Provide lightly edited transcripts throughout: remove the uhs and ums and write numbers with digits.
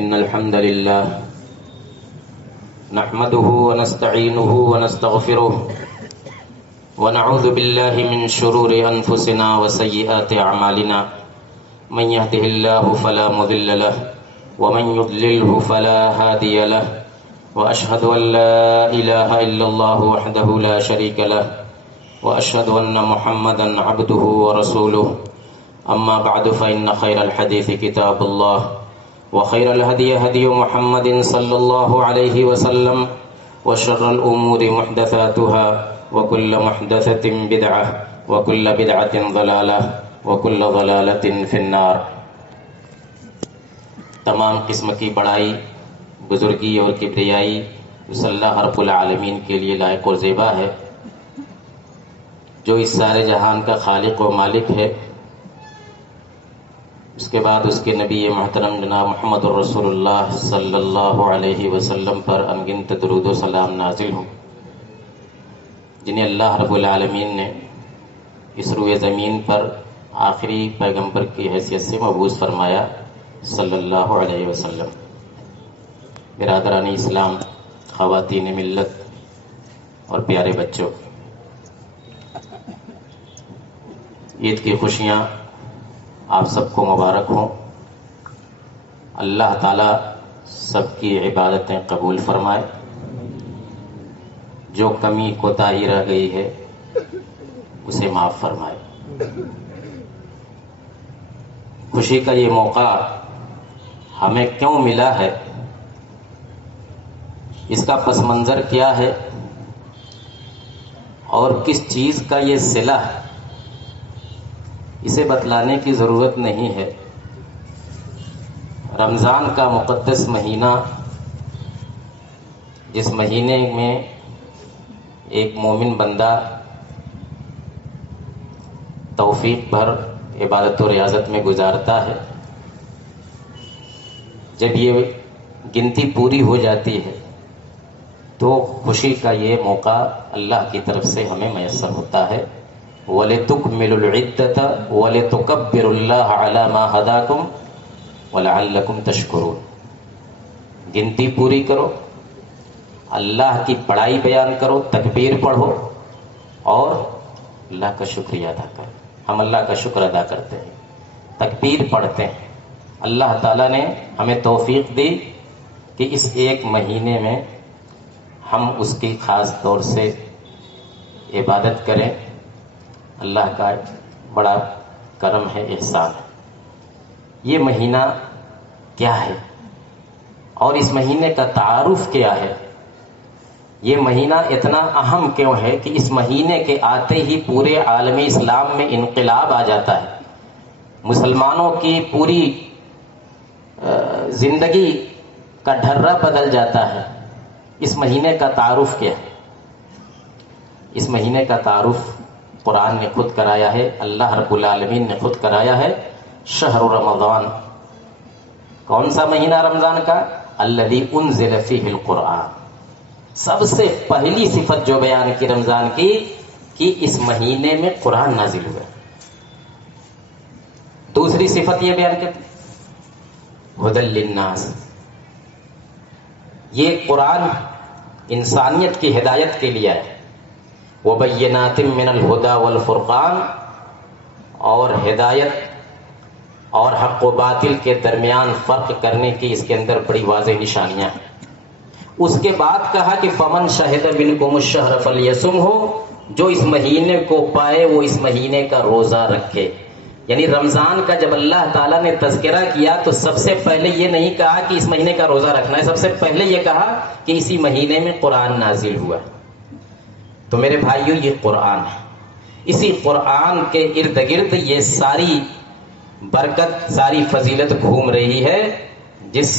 إن الحمد لله نحمده ونستعينه ونستغفره ونعوذ بالله من شرور أنفسنا وسيئات أعمالنا من يهده الله فلا مضل له ومن يضلله فلا هادي له وأشهد أن لا إله إلا الله وحده لا شريك له وأشهد أن محمدا عبده ورسوله أما بعد فإن خير الحديث كتاب الله وخير الهدي هدي محمد صلى الله عليه وسلم وشر الأمور محدثاتها وكل محدثة بدعة وكل بدعة ضلالة وكل ضلالة في النار۔ تمام قسم کی بڑائی، بزرگی اور کبریائی اس اللہ رب العالمین کے لیے لائق اور زیبا ہے جو اس سارے جہان کا خالق و مالک ہے۔ اس کے بعد اس کے نبی محترم جناب محمد الرسول اللہ صلی اللہ علیہ وسلم پر انگنت درود و سلام نازل ہوں، جنہیں اللہ رب العالمین نے اس روئے زمین پر آخری پیغمبر کی حیثیت سے مبعوث فرمایا صلی اللہ علیہ وسلم۔ برادران اسلام، خواتین ملت اور پیارے بچوں، عید کی خوشیاں آپ سب کو مبارک ہوں۔ اللہ تعالی سب کی عبادتیں قبول فرمائے، جو کمی کوتاہی رہ گئی ہے اسے معاف فرمائے۔ خوشی کا یہ موقع ہمیں کیوں ملا ہے، اس کا پس منظر کیا ہے اور کس چیز کا یہ صلہ ہے، اسے بتلانے کی ضرورت نہیں ہے۔ رمضان کا مقدس مہینہ، جس مہینے میں ایک مومن بندہ توفیق بھر عبادت و ریاضت میں گزارتا ہے، جب یہ گنتی پوری ہو جاتی ہے تو خوشی کا یہ موقع اللہ کی طرف سے ہمیں میسر ہوتا ہے۔ وَلِتُكْمِلُوا الْعِدَّةَ وَلِتُكَبِّرُوا اللَّهَ عَلَى مَا هَدَاكُمْ وَلَعَلَّكُمْ تَشْكُرُونَ۔ گنتی پوری کرو، اللہ کی بڑائی بیان کرو، تکبیر پڑھو اور اللہ کا شکریہ ادا کرو۔ ہم اللہ کا شکر ادا کرتے ہیں، تکبیر پڑھتے ہیں۔ اللہ تعالیٰ نے ہمیں توفیق دی کہ اس ایک مہینے میں ہم اس کی خاص طور سے عبادت کریں۔ اللہ کا بڑا کرم ہے، احسان ہے۔ یہ مہینہ کیا ہے اور اس مہینے کا تعارف کیا ہے؟ یہ مہینہ اتنا اہم کیوں ہے کہ اس مہینے کے آتے ہی پورے عالم اسلام میں انقلاب آ جاتا ہے، مسلمانوں کی پوری زندگی کا ڈھرا بدل جاتا ہے۔ اس مہینے کا تعارف کیا ہے؟ اس مہینے کا تعارف قرآن نے خود کرایا ہے، اللہ رب العالمین نے خود کرایا ہے۔ شہر رمضان، کون سا مہینہ رمضان کا؟ الذی انزل فیہ القرآن۔ سب سے پہلی صفت جو بیان کی رمضان کی کہ اس مہینے میں قرآن نازل ہوا۔ دوسری صفت یہ بیان کرتی ھدی للناس، یہ قرآن انسانیت کی ہدایت کے لیے ہے۔ وبینات من الہدی والفرقان، اور ہدایت اور حق و باطل کے درمیان فرق کرنے کی اس کے اندر بڑی واضح نشانیاں ہیں۔ اس کے بعد کہا کہ فمن شہد منکم الشہر فلیصمہ، جو اس مہینے کو پائے وہ اس مہینے کا روزہ رکھے۔ یعنی رمضان کا جب اللہ تعالیٰ نے تذکرہ کیا تو سب سے پہلے یہ نہیں کہا کہ اس مہینے کا روزہ رکھنا ہے، سب سے پہلے یہ کہا کہ اسی مہینے میں قرآن نازل ہوا۔ تو میرے بھائیوں، یہ قرآن ہے، اسی قرآن کے ارد گرد یہ ساری برکت، ساری فضیلت گھوم رہی ہے، جس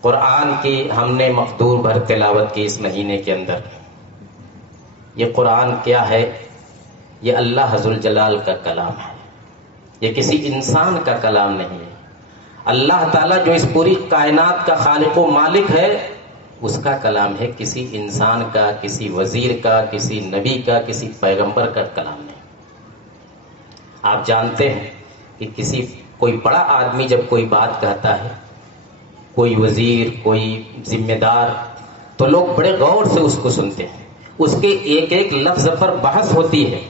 قرآن کی ہم نے مقدور بھر تلاوت کی اس مہینے کے اندر۔ یہ قرآن کیا ہے؟ یہ اللہ ذوالجلال کا کلام ہے، یہ کسی انسان کا کلام نہیں ہے۔ اللہ تعالیٰ جو اس پوری کائنات کا خالق و مالک ہے، اس کا کلام ہے، کسی انسان کا، کسی وزیر کا، کسی نبی کا، کسی پیغمبر کا کلام نہیں۔ آپ جانتے ہیں کہ کوئی بڑا آدمی جب کوئی بات کہتا ہے کوئی وزیر، کوئی ذمہ دار، تو لوگ بڑے غور سے اس کو سنتے ہیں، اس کے ایک ایک لفظ پر بحث ہوتی ہے.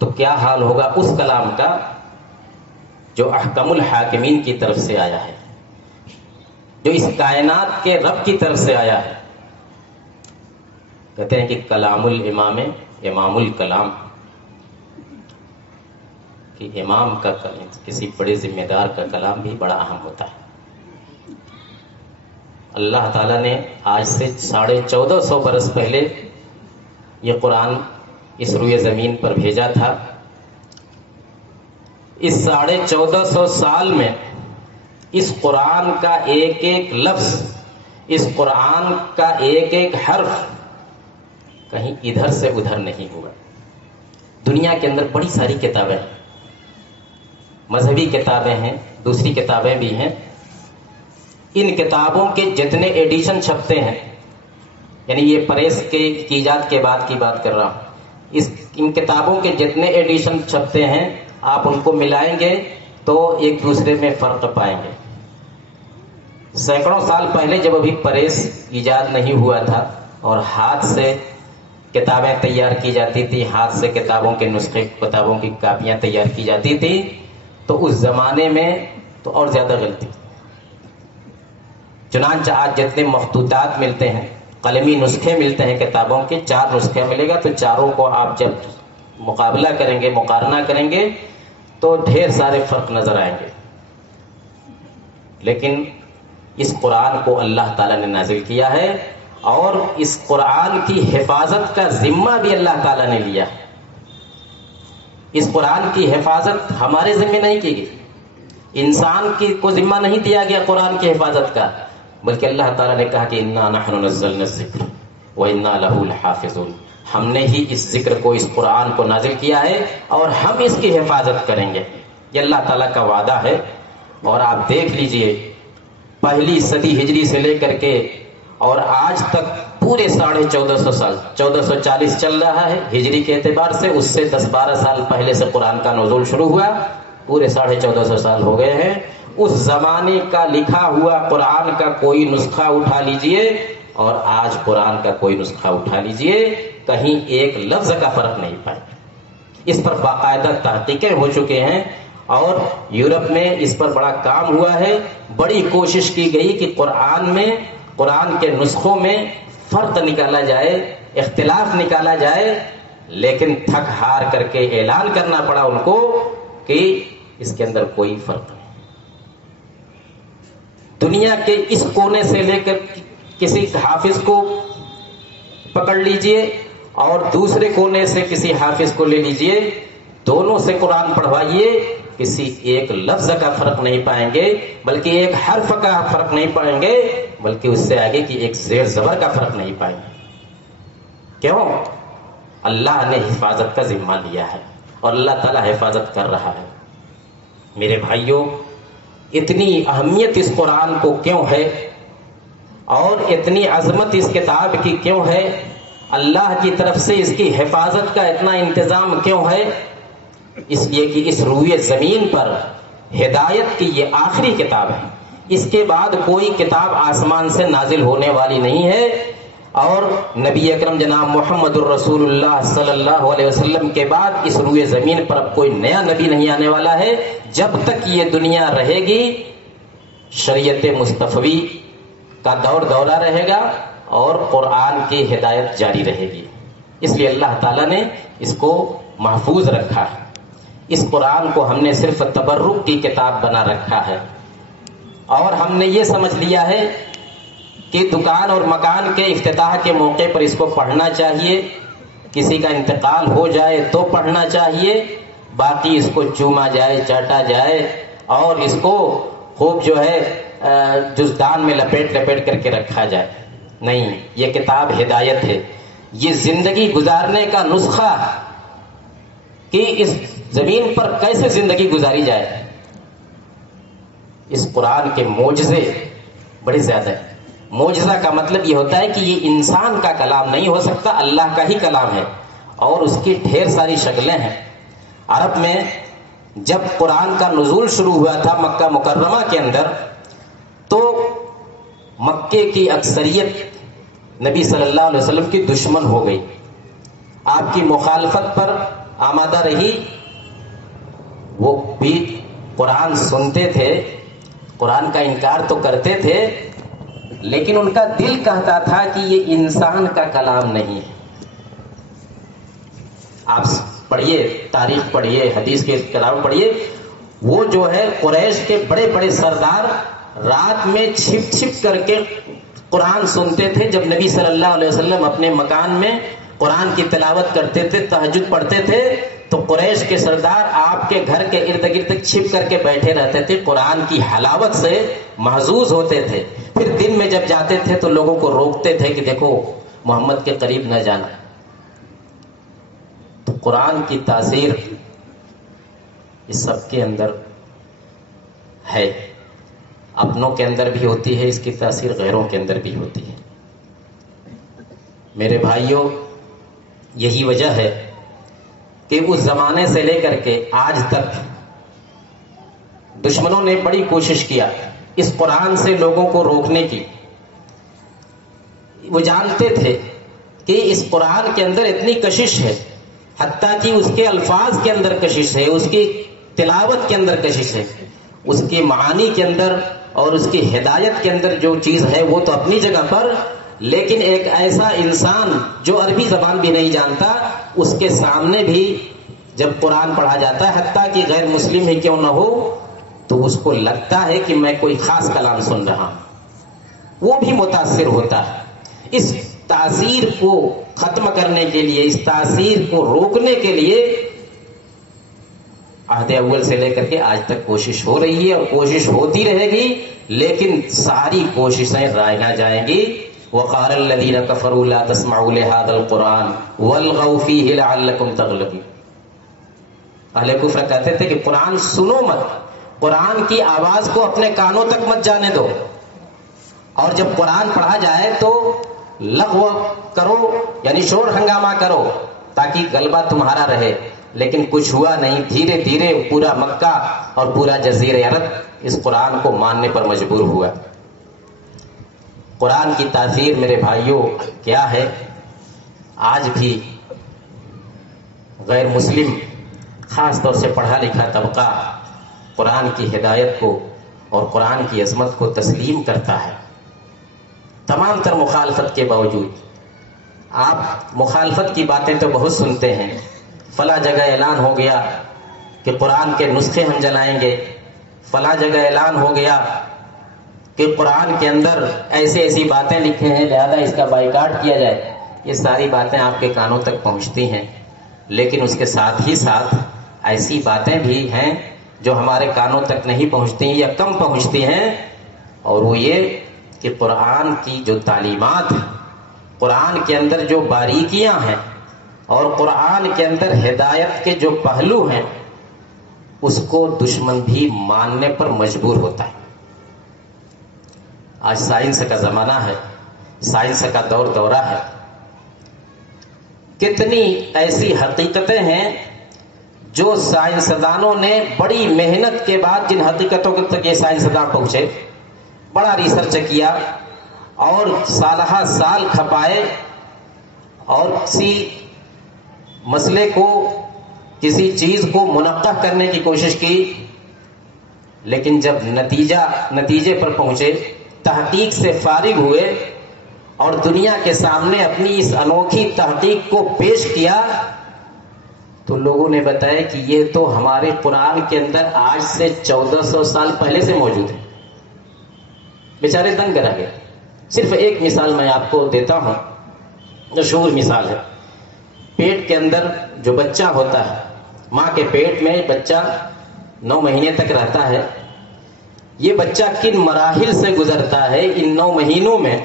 تو کیا حال ہوگا اس کلام کا جو احکم الحاکمین کی طرف سے آیا ہے، جو اس کائنات کے رب کی طرف سے آیا ہے. کہتے ہیں کہ کلام الامام امام الکلام، کہ امام کا کسی بڑے ذمہ دار کا کلام بھی بڑا اہم ہوتا ہے. اللہ تعالیٰ نے آج سے 1450 برس پہلے یہ قرآن اس روئے زمین پر بھیجا تھا. اس 1450 سال میں اس قرآن کا ایک ایک لفظ، اس قرآن کا ایک ایک حرف کہیں ادھر سے ادھر نہیں ہوا. دنیا کے اندر بڑی ساری کتابیں ہیں، مذہبی کتابیں ہیں، دوسری کتابیں بھی ہیں. ان کتابوں کے جتنے ایڈیشن چھپتے ہیں، یعنی یہ پریس کی ایجاد کے بعد کی بات کر رہا ہوں، ان کتابوں کے جتنے ایڈیشن چھپتے ہیں آپ ان کو ملائیں گے تو ایک دوسرے میں فرق پائیں گے. سینکڑوں سال پہلے جب ابھی پریس ایجاد نہیں ہوا تھا اور ہاتھ سے کتابیں تیار کی جاتی تھی، ہاتھ سے کتابوں کے نسخے، کتابوں کی کاپیاں تیار کی جاتی تھی، تو اس زمانے میں تو اور زیادہ غلطی. چنانچہ آج جتنے مخطوطات ملتے ہیں، قلمی نسخے ملتے ہیں کتابوں کے، 4 نسخے ملے گا، تو چاروں کو آپ جب مقابلہ کریں گے، مقارنہ کریں گے تو ڈھیر سارے فرق نظر آئیں گے. لیکن اس قرآن کو اللہ تعالیٰ نے نازل کیا ہے اور اس قرآن کی حفاظت کا ذمہ بھی اللہ تعالیٰ نے لیا ہے. اس قرآن کی حفاظت ہمارے ذمہ نہیں کی گئی، انسان کو ذمہ نہیں دیا گیا قرآن کی حفاظت کا، بلکہ اللہ تعالیٰ نے کہا کہ انا نحن نزلنا الذکر وانا لہ لحافظون. ہم نے ہی اس ذکر کو، اس قرآن کو نازل کیا ہے اور ہم اس کی حفاظت کریں گے. یہ اللہ تعالیٰ کا وعدہ ہے. اور آپ دیکھ لیجئے، پہلی صدی ہجری سے لے کر کے اور آج تک پورے 1450 سال، 1440 چل رہا ہے ہجری کے اعتبار سے، اس سے 10-12 سال پہلے سے قرآن کا نزول شروع ہوا، پورے 1450 سال ہو گئے ہیں. اس زمانے کا لکھا ہوا قرآن کا کوئی نسخہ اٹھا لیجئے اور آج قرآن کا کوئی نسخہ اٹھا لیجئے، کہیں ایک لفظ کا فرق نہیں پائے. اس پر باقاعدہ تحقیقیں ہو چکے ہیں اور یورپ میں اس پر بڑا کام ہوا ہے. بڑی کوشش کی گئی کہ قرآن میں، قرآن کے نسخوں میں فرق نکالا جائے، اختلاف نکالا جائے، لیکن تھک ہار کر کے اعلان کرنا پڑا ان کو کہ اس کے اندر کوئی فرق نہیں. دنیا کے اس کونے سے لے کر کسی حافظ کو پکڑ لیجئے اور دوسرے کونے سے کسی حافظ کو لے لیجئے، دونوں سے قرآن پڑھوائیے، کسی ایک لفظ کا فرق نہیں پائیں گے، بلکہ ایک حرف کا فرق نہیں پائیں گے، بلکہ اس سے آگے کی ایک زیر زبر کا فرق نہیں پائیں گے. کیوں؟ اللہ نے حفاظت کا ذمہ لیا ہے اور اللہ تعالیٰ حفاظت کر رہا ہے. میرے بھائیوں، اتنی اہمیت اس قرآن کو کیوں ہے اور اتنی عظمت اس کتاب کی کیوں ہے؟ اللہ کی طرف سے اس کی حفاظت کا اتنا انتظام کیوں ہے؟ اس لیے کہ اس روئے زمین پر ہدایت کی یہ آخری کتاب ہے. اس کے بعد کوئی کتاب آسمان سے نازل ہونے والی نہیں ہے اور نبی اکرم جناب محمد الرسول اللہ صلی اللہ علیہ وسلم کے بعد اس روئے زمین پر اب کوئی نیا نبی نہیں آنے والا ہے. جب تک یہ دنیا رہے گی شریعت مصطفی کا دورہ رہے گا اور قرآن کی ہدایت جاری رہے گی. اس لیے اللہ تعالیٰ نے اس کو محفوظ رکھا ہے. اس قرآن کو ہم نے صرف تبرک کی کتاب بنا رکھا ہے اور ہم نے یہ سمجھ لیا ہے کہ دکان اور مکان کے افتتاح کے موقع پر اس کو پڑھنا چاہیے، کسی کا انتقال ہو جائے تو پڑھنا چاہیے، باقی اس کو چوما جائے، چاٹا جائے اور اس کو خوب جو ہے جزدان میں لپیٹ کر کے رکھا جائے. نہیں، یہ کتاب ہدایت ہے، یہ زندگی گزارنے کا نسخہ کہ اس زمین پر کیسے زندگی گزاری جائے. اس قرآن کے معجزے بڑے زیادہ ہیں. معجزہ کا مطلب یہ ہوتا ہے کہ یہ انسان کا کلام نہیں ہو سکتا، اللہ کا ہی کلام ہے اور اس کی ڈھیر ساری شکلیں ہیں. عرب میں جب قرآن کا نزول شروع ہوا تھا مکہ مکرمہ کے اندر، تو مکے کی اکثریت نبی صلی اللہ علیہ وسلم کی دشمن ہو گئی، آپ کی مخالفت پر آمادہ رہی. وہ بھی قرآن سنتے تھے، قرآن کا انکار تو کرتے تھے، لیکن ان کا دل کہتا تھا کہ یہ انسان کا کلام نہیں ہے. آپ پڑھیے، تاریخ پڑھیے، حدیث کے کتاب پڑھیے، وہ جو ہے قریش کے بڑے بڑے سردار رات میں چھپ چھپ کر کے قرآن سنتے تھے. جب نبی صلی اللہ علیہ وسلم اپنے مکان میں قرآن کی تلاوت کرتے تھے، تہجد پڑھتے تھے، تو قریش کے سردار آپ کے گھر کے ارد گرد چھپ کر کے بیٹھے رہتے تھے، قرآن کی حلاوت سے محظوظ ہوتے تھے. پھر دن میں جب جاتے تھے تو لوگوں کو روکتے تھے کہ دیکھو محمد کے قریب نہ جانا. تو قرآن کی تاثیر اس سب کے اندر ہے، اپنوں کے اندر بھی ہوتی ہے، اس کی تاثیر غیروں کے اندر بھی ہوتی ہے. میرے بھائیوں، یہی وجہ ہے کہ اس زمانے سے لے کر کے آج تک دشمنوں نے بڑی کوشش کیا اس قرآن سے لوگوں کو روکنے کی. وہ جانتے تھے کہ اس قرآن کے اندر اتنی کشش ہے، حتیٰ کہ اس کے الفاظ کے اندر کشش ہے، اس کی تلاوت کے اندر کشش ہے، اس کے معانی کے اندر اور اس کی ہدایت کے اندر جو چیز ہے وہ تو اپنی جگہ پر، لیکن ایک ایسا انسان جو عربی زبان بھی نہیں جانتا، اس کے سامنے بھی جب قرآن پڑھا جاتا ہے، حتیٰ کہ غیر مسلم ہی کیوں نہ ہو، تو اس کو لگتا ہے کہ میں کوئی خاص کلام سن رہا ہوں، وہ بھی متاثر ہوتا ہے. اس تاثیر کو ختم کرنے کے لیے، اس تاثیر کو روکنے کے لیے عہد اول سے لے کر کے آج تک کوشش ہو رہی ہے اور کوشش ہوتی رہے گی، لیکن ساری کوششیں رائے نہ جائیں گی. وقال الذين كفروا لا تسمعوا لهذا القرآن والغوا فيه لعلكم تغلبون. اہل کفر کہتے تھے کہ قرآن سنو مت، قرآن کی آواز کو اپنے کانوں تک مت جانے دو، اور جب قرآن پڑھا جائے تو لغو کرو، یعنی شور ہنگامہ کرو تاکہ غلبہ تمہارا رہے. لیکن کچھ ہوا نہیں، دھیرے دھیرے پورا مکہ اور پورا جزیرہ عرب اس قرآن کو ماننے پر مجبور ہوا. قرآن کی تاثیر میرے بھائیوں کیا ہے؟ آج بھی غیر مسلم، خاص طور سے پڑھا لکھا طبقہ قرآن کی ہدایت کو اور قرآن کی عظمت کو تسلیم کرتا ہے، تمام تر مخالفت کے باوجود. آپ مخالفت کی باتیں تو بہت سنتے ہیں، فلاں جگہ اعلان ہو گیا کہ قرآن کے نسخے ہم جلائیں گے، فلاں جگہ اعلان ہو گیا کہ قرآن کے اندر ایسی ایسی باتیں لکھے ہیں لہذا اس کا بائیکاٹ کیا جائے. یہ ساری باتیں آپ کے کانوں تک پہنچتی ہیں، لیکن اس کے ساتھ ہی ساتھ ایسی باتیں بھی ہیں جو ہمارے کانوں تک نہیں پہنچتی یا کم پہنچتی ہیں، اور وہ یہ کہ قرآن کی جو تعلیمات ہیں، قرآن کے اندر جو باریکیاں ہیں اور قرآن کے اندر ہدایت کے جو پہلو ہیں، اس کو دشمن بھی ماننے پر مجبور ہوتا ہے. آج سائنس کا زمانہ ہے، سائنس کا دورہ ہے. کتنی ایسی حقیقتیں ہیں جو سائنسدانوں نے بڑی محنت کے بعد، جن حقیقتوں تک یہ سائنسدان پہنچے، بڑا ریسرچ کیا اور سالہ سال کھپائے اور کسی مسئلے کو، کسی چیز کو منقح کرنے کی کوشش کی، لیکن جب نتیجے پر پہنچے، تحقیق سے فارغ ہوئے اور دنیا کے سامنے اپنی اس انوکھی تحقیق کو پیش کیا، تو لوگوں نے بتایا کہ یہ تو ہمارے قرآن کے اندر آج سے 1400 سال پہلے سے موجود ہے. بیچارے دنگ رہ گئے. صرف ایک مثال میں آپ کو دیتا ہوں، مشہور مثال ہے. پیٹ کے اندر جو بچہ ہوتا ہے، ماں کے پیٹ میں بچہ 9 مہینے تک رہتا ہے. یہ بچہ کن مراحل سے گزرتا ہے ان 9 مہینوں میں،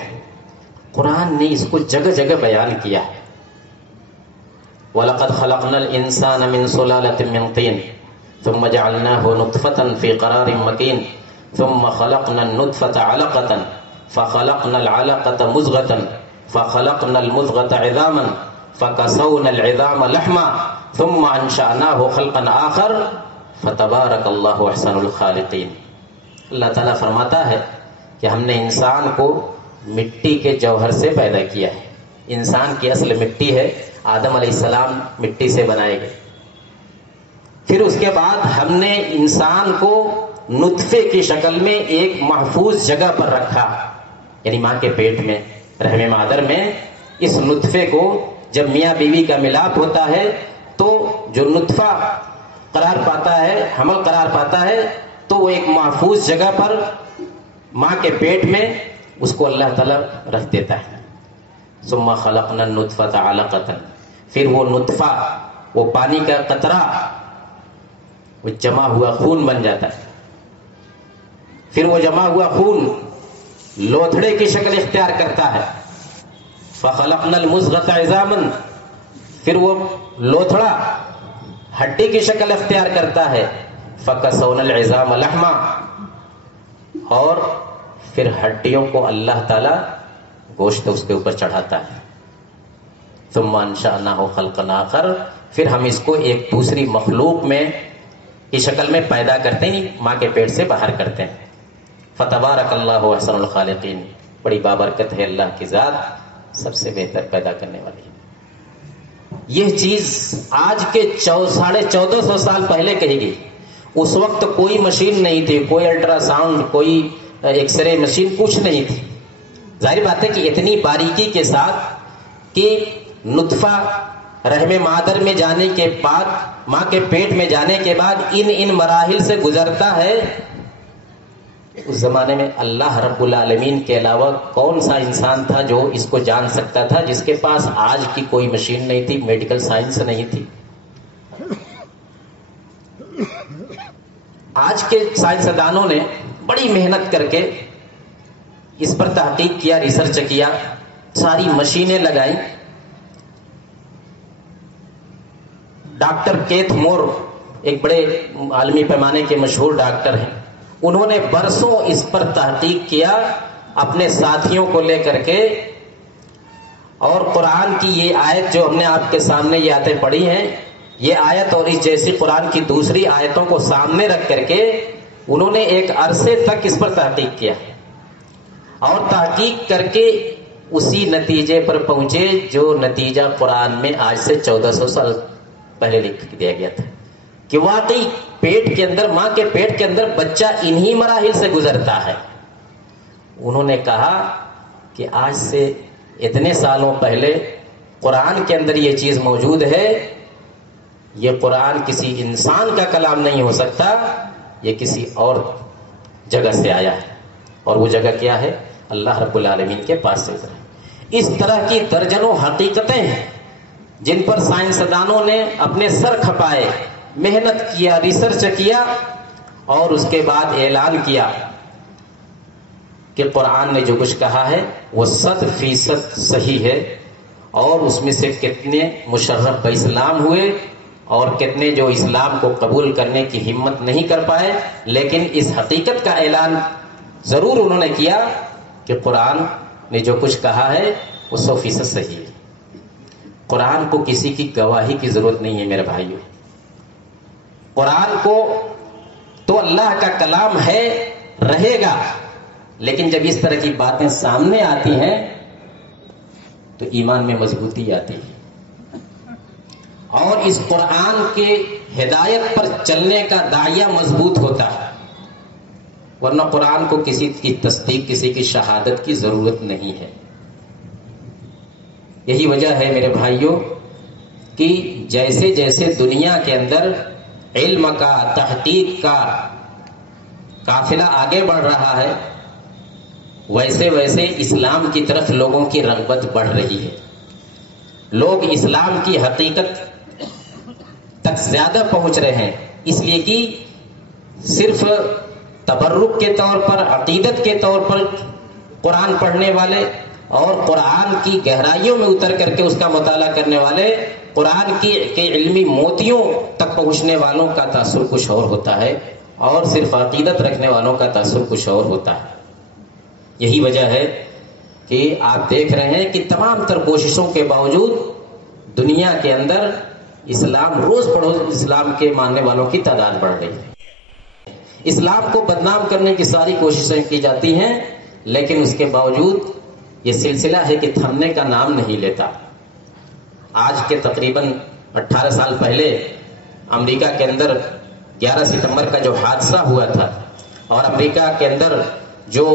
قرآن نے اس کو جگہ جگہ بیان کیا ہے. وَلَقَدْ خَلَقْنَا الْإِنسَانَ مِنْ سُلَالَةٍ مِّن طِينٍ ثُمَّ جَعَلْنَاهُ نُطْفَةً فِي قَرَارٍ مَّكِينٍ ثُمَّ خَلَقْنَا النُّطْفَةَ عَلَقَةً فَخَلَقْنَا الْعَلَقَةَ مُضْغَةً فَخَلَقْنَا الْمُضْغَةَ عِظَامًا فَكَسَوْنَا الْعِظَامَ لَحْمًا ثُمَّ أَنشَأْنَاهُ خَلْقًا آخَرَ فَتَبَارَكَ اللَّهُ أَحْسَنُ الْخَالِقِينَ. اللہ تعالیٰ فرماتا ہے کہ ہم نے انسان کو مٹی کے جوہر سے پیدا کیا ہے. انسان کی اصل مٹی ہے، آدم علیہ السلام مٹی سے بنائے گئے. پھر اس کے بعد ہم نے انسان کو نطفے کی شکل میں ایک محفوظ جگہ پر رکھا، یعنی ماں کے پیٹ میں، رحم مادر میں. اس نطفے کو جب میاں بیوی کا ملاپ ہوتا ہے تو جو نطفہ قرار پاتا ہے، حمل قرار پاتا ہے، تو وہ ایک محفوظ جگہ پر ماں کے پیٹ میں اس کو اللہ تعالیٰ رکھ دیتا ہے. ثم خلقنا النطفة علقة، پھر وہ نطفہ، وہ پانی کا قطرہ، وہ جمع ہوا خون بن جاتا ہے. پھر وہ جمع ہوا خون لوتھڑے کی شکل اختیار کرتا ہے. فخلقنا المضغة عظاما، پھر وہ لوتھڑا ہڈی کی شکل اختیار کرتا ہے. فکسونا العظام لحما، اور پھر ہڈیوں کو اللہ تعالی گوشت اس کے اوپر چڑھاتا ہے. ثم انشأناه خلقا آخر، پھر ہم اس کو ایک دوسری مخلوق میں کی شکل میں پیدا کرتے ہیں، ماں کے پیٹ سے باہر کرتے ہیں. فتبارک اللہ احسن الخالقین، بڑی بابرکت ہے اللہ کی ذات، سب سے بہتر پیدا کرنے والی. یہ چیز آج کے 1450 سال پہلے کہی گئی. اس وقت کوئی مشین نہیں تھی، کوئی الٹرا ساؤنڈ، کوئی ایکس رے مشین، کچھ نہیں تھی. ظاہر بات ہے کہ اتنی باریکی کے ساتھ کہ نطفہ رحم مادر میں جانے کے بعد، ماں کے پیٹ میں جانے کے بعد ان مراحل سے گزرتا ہے. اس زمانے میں اللہ رب العالمین کے علاوہ کون سا انسان تھا جو اس کو جان سکتا تھا، جس کے پاس آج کی کوئی مشین نہیں تھی، میڈیکل سائنس نہیں تھی. آج کے سائنسدانوں نے بڑی محنت کر کے اس پر تحقیق کیا، ریسرچ کیا، ساری مشینیں لگائیں. ڈاکٹر کیتھ مور ایک بڑے عالمی پیمانے کے مشہور ڈاکٹر ہیں، انہوں نے برسوں اس پر تحقیق کیا اپنے ساتھیوں کو لے کر کے. اور قرآن کی یہ آیت جو ہم نے آپ کے سامنے یہ آیتیں پڑھی ہیں، یہ آیت اور اس جیسی قرآن کی دوسری آیتوں کو سامنے رکھ کر کے انہوں نے ایک عرصے تک اس پر تحقیق کیا، اور تحقیق کر کے اسی نتیجے پر پہنچے جو نتیجہ قرآن میں آج سے 1400 سال پہلے لکھ دیا گیا تھا، کہ واقعی پیٹ کے اندر، ماں کے پیٹ کے اندر بچہ انہی مراحل سے گزرتا ہے. انہوں نے کہا کہ آج سے اتنے سالوں پہلے قرآن کے اندر یہ چیز موجود ہے. یہ قرآن کسی انسان کا کلام نہیں ہو سکتا، یہ کسی اور جگہ سے آیا ہے، اور وہ جگہ کیا ہے؟ اللہ رب العالمین کے پاس سے اترا. اس طرح کی درجنوں حقیقتیں ہیں جن پر سائنسدانوں نے اپنے سر کھپائے، محنت کیا، ریسرچ کیا، اور اس کے بعد اعلان کیا کہ قرآن نے جو کچھ کہا ہے وہ 100% صحیح ہے. اور اس میں سے کتنے مشرف اسلام ہوئے اور کتنے جو اسلام کو قبول کرنے کی ہمت نہیں کر پائے، لیکن اس حقیقت کا اعلان ضرور انہوں نے کیا کہ قرآن نے جو کچھ کہا ہے وہ 100% صحیح ہے. قرآن کو کسی کی گواہی کی ضرورت نہیں ہے میرے بھائیوں. قرآن کو تو اللہ کا کلام ہے، رہے گا، لیکن جب اس طرح کی باتیں سامنے آتی ہیں تو ایمان میں مضبوطی آتی ہے، اور اس قرآن کے ہدایت پر چلنے کا داعیہ مضبوط ہوتا ہے. ورنہ قرآن کو کسی کی تصدیق، کسی کی شہادت کی ضرورت نہیں ہے. یہی وجہ ہے میرے بھائیوں کہ جیسے جیسے دنیا کے اندر علم کا، تحقیق کا قافلہ آگے بڑھ رہا ہے، ویسے ویسے اسلام کی طرف لوگوں کی رغبت بڑھ رہی ہے. لوگ اسلام کی حقیقت تک زیادہ پہنچ رہے ہیں، اس لیے کہ صرف تبرک کے طور پر، عقیدت کے طور پر قرآن پڑھنے والے اور قرآن کی گہرائیوں میں اتر کر کے اس کا مطالعہ کرنے والے، قرآن کے علمی موتیوں تک پہنچنے والوں کا تاثر کچھ اور ہوتا ہے، اور صرف عقیدت رکھنے والوں کا تاثر کچھ اور ہوتا ہے. یہی وجہ ہے کہ آپ دیکھ رہے ہیں کہ تمام تر کوششوں کے باوجود دنیا کے اندر اسلام روز بروز اسلام کے ماننے والوں کی تعداد بڑھ رہی ہے. اسلام کو بدنام کرنے کی ساری کوششیں کی جاتی ہیں، لیکن اس کے باوجود یہ سلسلہ ہے کہ تھمنے کا نام نہیں لیتا. آج کے تقریباً 18 سال پہلے امریکہ کے اندر 11 ستمبر کا جو حادثہ ہوا تھا اور امریکہ کے اندر جو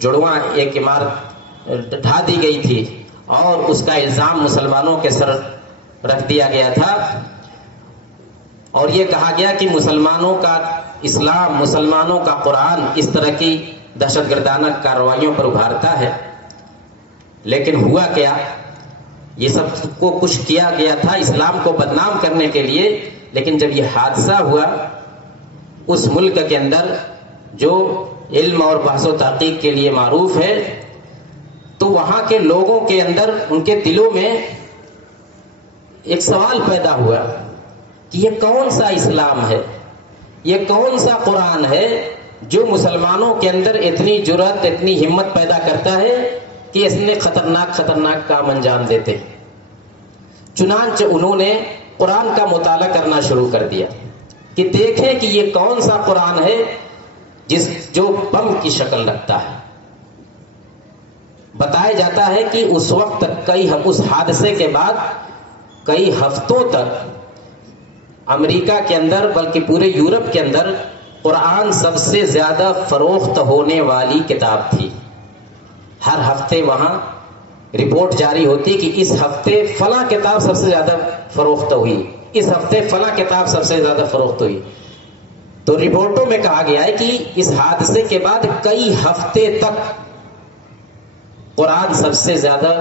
جڑواں ایک عمارت ڈھا دی گئی تھی اور اس کا الزام مسلمانوں کے سر رکھ دیا گیا تھا اور یہ کہا گیا کہ مسلمانوں کا اسلام، مسلمانوں کا قرآن اس طرح کی دہشت گردانہ کارروائیوں پر ابھارتا ہے. لیکن ہوا کیا؟ یہ سب کو کچھ کیا گیا تھا اسلام کو بدنام کرنے کے لیے. لیکن جب یہ حادثہ ہوا اس ملک کے اندر جو علم اور بحث و تحقیق کے لیے معروف ہے، تو وہاں کے لوگوں کے اندر، ان کے دلوں میں ایک سوال پیدا ہوا کہ یہ کون سا اسلام ہے، یہ کون سا قرآن ہے جو مسلمانوں کے اندر اتنی جرأت، اتنی ہمت پیدا کرتا ہے کہ اس نے خطرناک کام انجام دیتے. چنانچہ انہوں نے قرآن کا مطالعہ کرنا شروع کر دیا کہ دیکھیں کہ یہ کون سا قرآن ہے جو بم کی شکل رکھتا ہے. بتایا جاتا ہے کہ اس وقت تک اس حادثے کے بعد کئی ہفتوں تک امریکہ کے اندر بلکہ پورے یورپ کے اندر قرآن سب سے زیادہ فروخت ہونے والی کتاب تھی. ہر ہفتے وہاں رپورٹ جاری ہوتی کہ اس ہفتے فلاں کتاب سب سے زیادہ فروخت ہوئی، اس ہفتے فلاں کتاب سب سے زیادہ فروخت ہوئی. تو رپورٹوں میں کہا گیا ہے کہ اس حادثے کے بعد کئی ہفتے تک قرآن سب سے زیادہ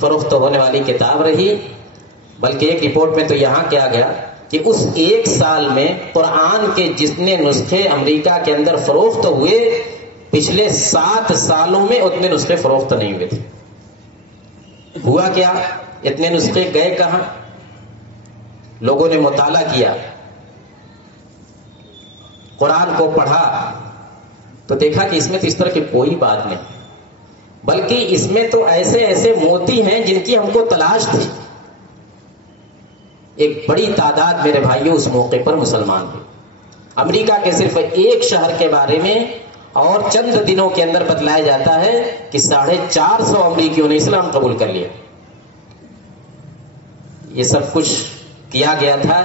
فروخت ہونے والی کتاب رہی. بلکہ ایک رپورٹ میں تو یہاں کیا گیا کہ اس ایک سال میں قرآن کے جتنے نسخے امریکہ کے اندر فروخت ہوئے، پچھلے 7 سالوں میں اتنے نسخے فروخت نہیں ہوئے تھے. ہوا کیا؟ اتنے نسخے گئے کہاں؟ لوگوں نے مطالعہ کیا، قرآن کو پڑھا تو دیکھا کہ اس میں تو اس طرح کی کوئی بات نہیں، بلکہ اس میں تو ایسے موتی ہیں جن کی ہم کو تلاش تھی. ایک بڑی تعداد میرے بھائیوں اس موقع پر مسلمان ہوئے. امریکہ کے صرف ایک شہر کے بارے میں اور چند دنوں کے اندر بتلایا جاتا ہے کہ 450 امریکیوں نے اسلام قبول کر لیا. یہ سب کچھ کیا گیا تھا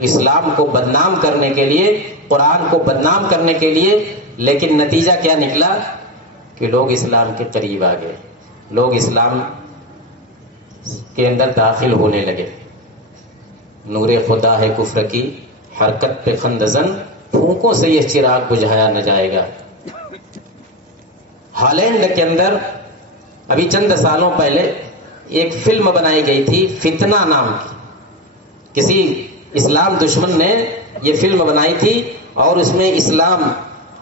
اسلام کو بدنام کرنے کے لیے، قرآن کو بدنام کرنے کے لیے. لیکن نتیجہ کیا نکلا کہ لوگ اسلام کے قریب آ گئے، لوگ اسلام کے اندر داخل ہونے لگے. نور خدا ہے کفر کی حرکت پہ خندزن، پھونکوں سے یہ چراغ بجھایا نہ جائے گا. ہالینڈ کے اندر ابھی چند سالوں پہلے ایک فلم بنائی گئی تھی فتنہ نام کی. کسی اسلام دشمن نے یہ فلم بنائی تھی اور اس میں اسلام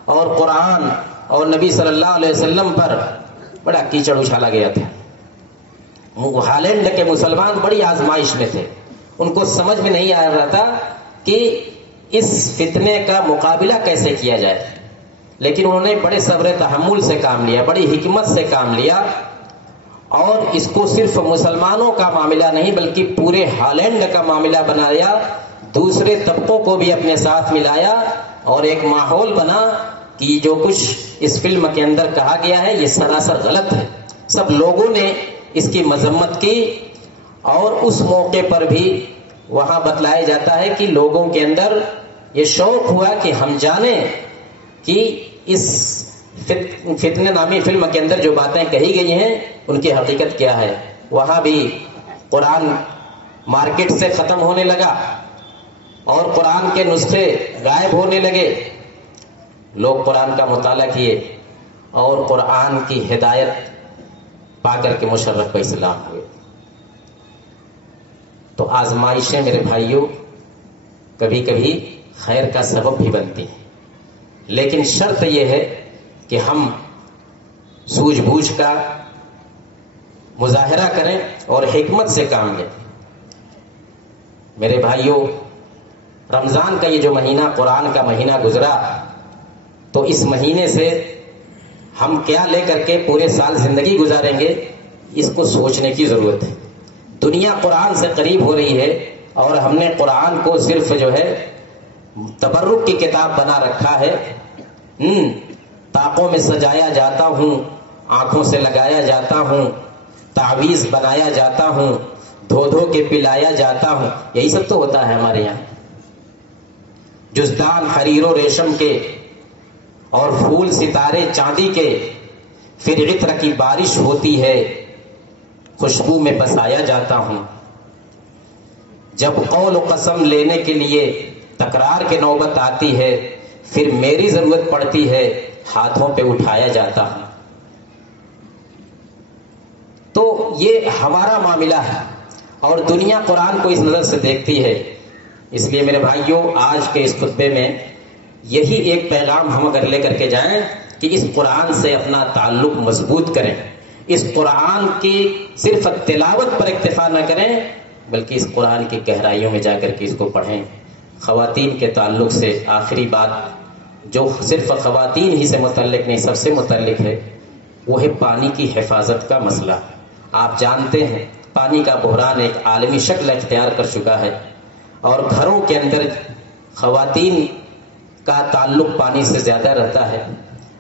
اور قرآن اور نبی صلی اللہ علیہ وسلم پر بڑا کیچڑ اچھالا گیا تھا. ہالینڈ کے مسلمان بڑی آزمائش میں تھے، ان کو سمجھ میں نہیں آ رہا تھا کہ اس فتنے کا مقابلہ کیسے کیا جائے. لیکن انہوں نے بڑے صبر تحمل سے کام لیا، بڑی حکمت سے کام لیا اور اس کو صرف مسلمانوں کا معاملہ نہیں بلکہ پورے ہالینڈ کا معاملہ بنایا. دوسرے طبقوں کو بھی اپنے ساتھ ملایا اور ایک ماحول بنا کہ جو کچھ اس فلم کے اندر کہا گیا ہے یہ سراسر غلط ہے. سب لوگوں نے اس کی مذمت کی اور اس موقع پر بھی وہاں بتلایا جاتا ہے کہ لوگوں کے اندر یہ شوق ہوا کہ ہم جانیں کہ اس فتنہ نامی فلم کے اندر جو باتیں کہی گئی ہیں ان کی حقیقت کیا ہے. وہاں بھی قرآن مارکیٹ سے ختم ہونے لگا اور قرآن کے نسخے غائب ہونے لگے. لوگ قرآن کا مطالعہ کیے اور قرآن کی ہدایت پا کر کے مشرف اسلام ہوئے. تو آزمائشیں میرے بھائیوں کبھی کبھی خیر کا سبب بھی بنتی ہیں، لیکن شرط یہ ہے کہ ہم سوجھ بوجھ کا مظاہرہ کریں اور حکمت سے کام لیں. میرے بھائیوں، رمضان کا یہ جو مہینہ قرآن کا مہینہ گزرا، تو اس مہینے سے ہم کیا لے کر کے پورے سال زندگی گزاریں گے، اس کو سوچنے کی ضرورت ہے. دنیا قرآن سے قریب ہو رہی ہے اور ہم نے قرآن کو صرف جو ہے تبرک کی کتاب بنا رکھا ہے طاقوں میں سجایا جاتا ہوں، آنکھوں سے لگایا جاتا ہوں، تعویذ بنایا جاتا ہوں، دھو دھو کے پلایا جاتا ہوں. یہی سب تو ہوتا ہے ہمارے یہاں. جزدان حریر و ریشم کے اور پھول ستارے چاندی کے، پھر عطر کی بارش ہوتی ہے، خوشبو میں بسایا جاتا ہوں. جب قول و قسم لینے کے لیے تکرار کی نوبت آتی ہے، پھر میری ضرورت پڑتی ہے، ہاتھوں پہ اٹھایا جاتا ہوں. تو یہ ہمارا معاملہ ہے اور دنیا قرآن کو اس نظر سے دیکھتی ہے. اس لیے میرے بھائیوں، آج کے اس خطبے میں یہی ایک پیغام ہم اگر لے کر کے جائیں کہ اس قرآن سے اپنا تعلق مضبوط کریں. اس قرآن کی صرف تلاوت پر اکتفا نہ کریں، بلکہ اس قرآن کی گہرائیوں میں جا کر کے اس کو پڑھیں. خواتین کے تعلق سے آخری بات جو صرف خواتین ہی سے متعلق نہیں، سب سے متعلق ہے، وہ ہے پانی کی حفاظت کا مسئلہ. آپ جانتے ہیں پانی کا بحران ایک عالمی شکل اختیار کر چکا ہے اور گھروں کے اندر خواتین کا تعلق پانی سے زیادہ رہتا ہے.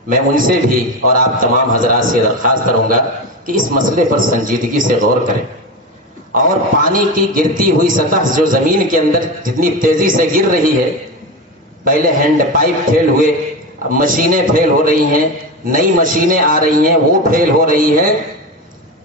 میں ان سے بھی اور آپ تمام حضرات سے درخواست کروں گا کہ اس مسئلے پر سنجیدگی سے غور کریں اور پانی کی گرتی ہوئی سطح جو زمین کے اندر جتنی تیزی سے گر رہی ہے، پہلے ہینڈ پائپ فیل ہوئے، اب مشینیں فیل ہو رہی ہیں، نئی مشینیں آ رہی ہیں، وہ فیل ہو رہی ہیں.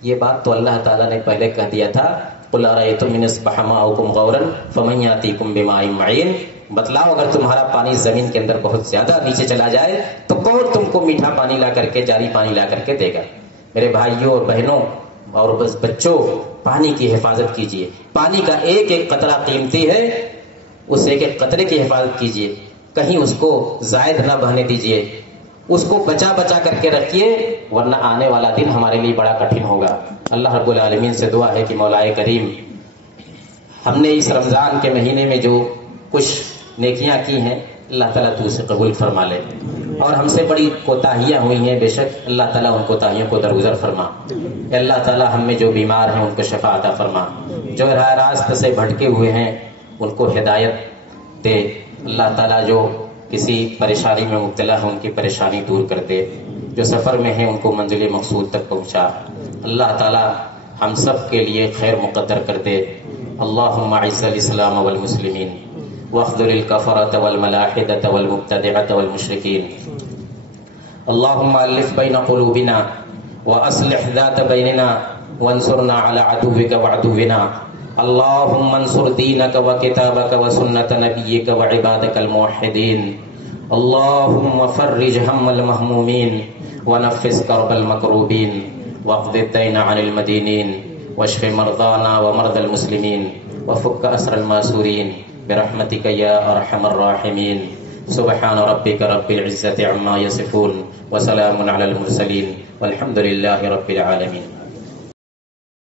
یہ بات تو اللہ تعالیٰ نے پہلے کہہ دیا تھا، قُلْ أَرَأَيْتُمْ إِنْ أَصْبَحَ مَاؤُكُمْ غَوْرًا فَمَنْ يَأْتِيكُمْ بِمَاءٍ مَعِينٍ. بتلاؤ اگر تمہارا پانی زمین کے اندر بہت زیادہ نیچے چلا جائے تو کون تم کو میٹھا پانی لا کر کے، جاری پانی لا کر کے دے گا. میرے بھائیوں اور بہنوں اور بچوں، پانی کی حفاظت کیجیے. پانی کا ایک ایک قطرہ قیمتی ہے، اس ایک ایک قطرے کی حفاظت کیجیے. کہیں اس کو زائد نہ بہنے دیجیے، اس کو بچا بچا کر کے رکھیے، ورنہ آنے والا دن ہمارے لیے بڑا کٹھن ہوگا. اللہ رب العالمین سے دعا ہے کہ مولا کریم ہم نے اس رمضان کے مہینے میں جو کچھ نیکیاں کی ہیں، اللہ تعالیٰ تو اسے قبول فرما لے. اور ہم سے بڑی کوتاہیاں ہوئی ہیں، بے شک اللہ تعالیٰ ان کوتاہیوں کو درگزر فرما. اے اللہ تعالیٰ ہم میں جو بیمار ہیں ان کو شفا عطا فرما، جو راہ راست سے بھٹکے ہوئے ہیں ان کو ہدایت دے. اللہ تعالیٰ جو کسی پریشانی میں مبتلا ہے ان کی پریشانی دور کر دے، جو سفر میں ہیں ان کو منزل مقصود تک پہنچا. اللہ تعالیٰ ہم سب کے لیے خیر مقدر کر دے. اللہم اعز الاسلام والمسلمین واخذل الکفرة والملاحدة والمبتدعة والمشرکین. اللہم الف بین قلوبنا واصلح ذات بیننا وانصرنا على عدوك وعدونا. اللہم انصر دینک وکتابک وسنت نبیک وعبادک الموحدین. اللہم فرج ہم المہمومین ونفس کرب المکروبین واقض الدین عن المدینین واشف مرضانا ومرضى المسلمین وفك أسر الماسورین برحمتك یا ارحم الراحمین. سبحان ربك رب العزة عما يصفون وسلام على المرسلين والحمد لله رب العالمين.